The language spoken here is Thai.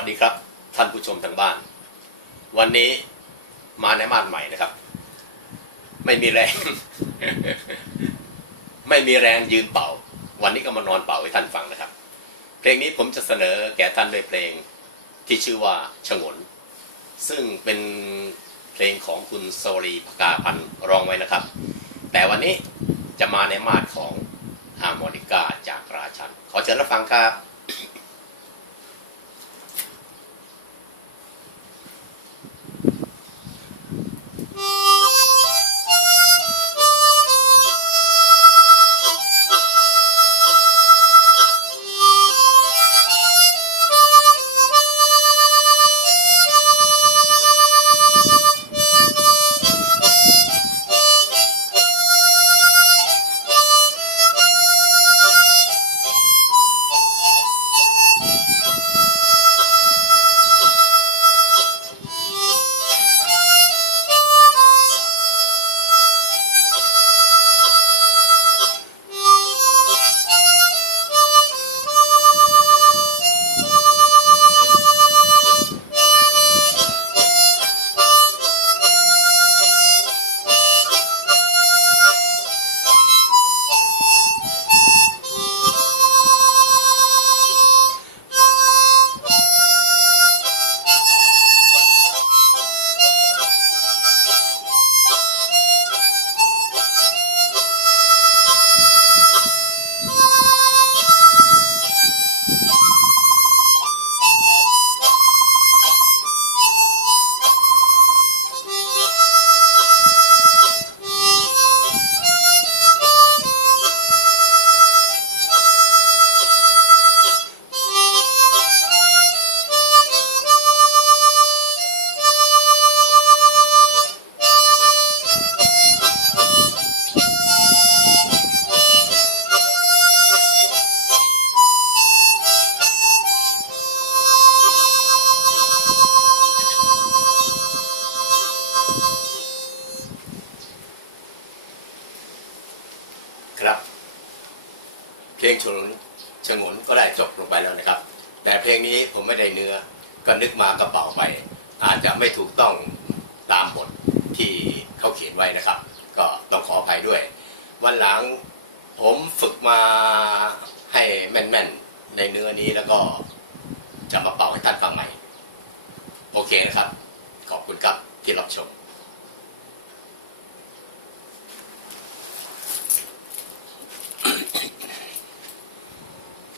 สดีครับ ท่านผู้ชมทางบ้าน วันนี้มาในมาดใหม่นะครับ ไม่มีแรง ไม่มีแรงยืนเป่า วันนี้ก็มานอนเป่าให้ท่านฟังนะครับ เพลงนี้ผมจะเสนอแก่ท่านด้วยเพลงที่ชื่อว่าฉงน ซึ่งเป็นเพลงของคุณโซรีพกาพันธ์ร้องไว้นะครับ แต่วันนี้จะมาในมาดของฮาร์โมนิกาจากราชัน ขอเชิญรับฟังครับ ครับ เพลงชนชงนก็ได้จบลงไปแล้วนะครับ แต่เพลงนี้ผมไม่ได้เนื้อก็นึกมากระเป๋าไป อาจจะไม่ถูกต้องตามบทที่เขาเขียนไว้นะครับ ก็ต้องขออภัยด้วย วันหลังผมฝึกมาให้แม่นๆ ในเนื้อนี้แล้วก็จะมา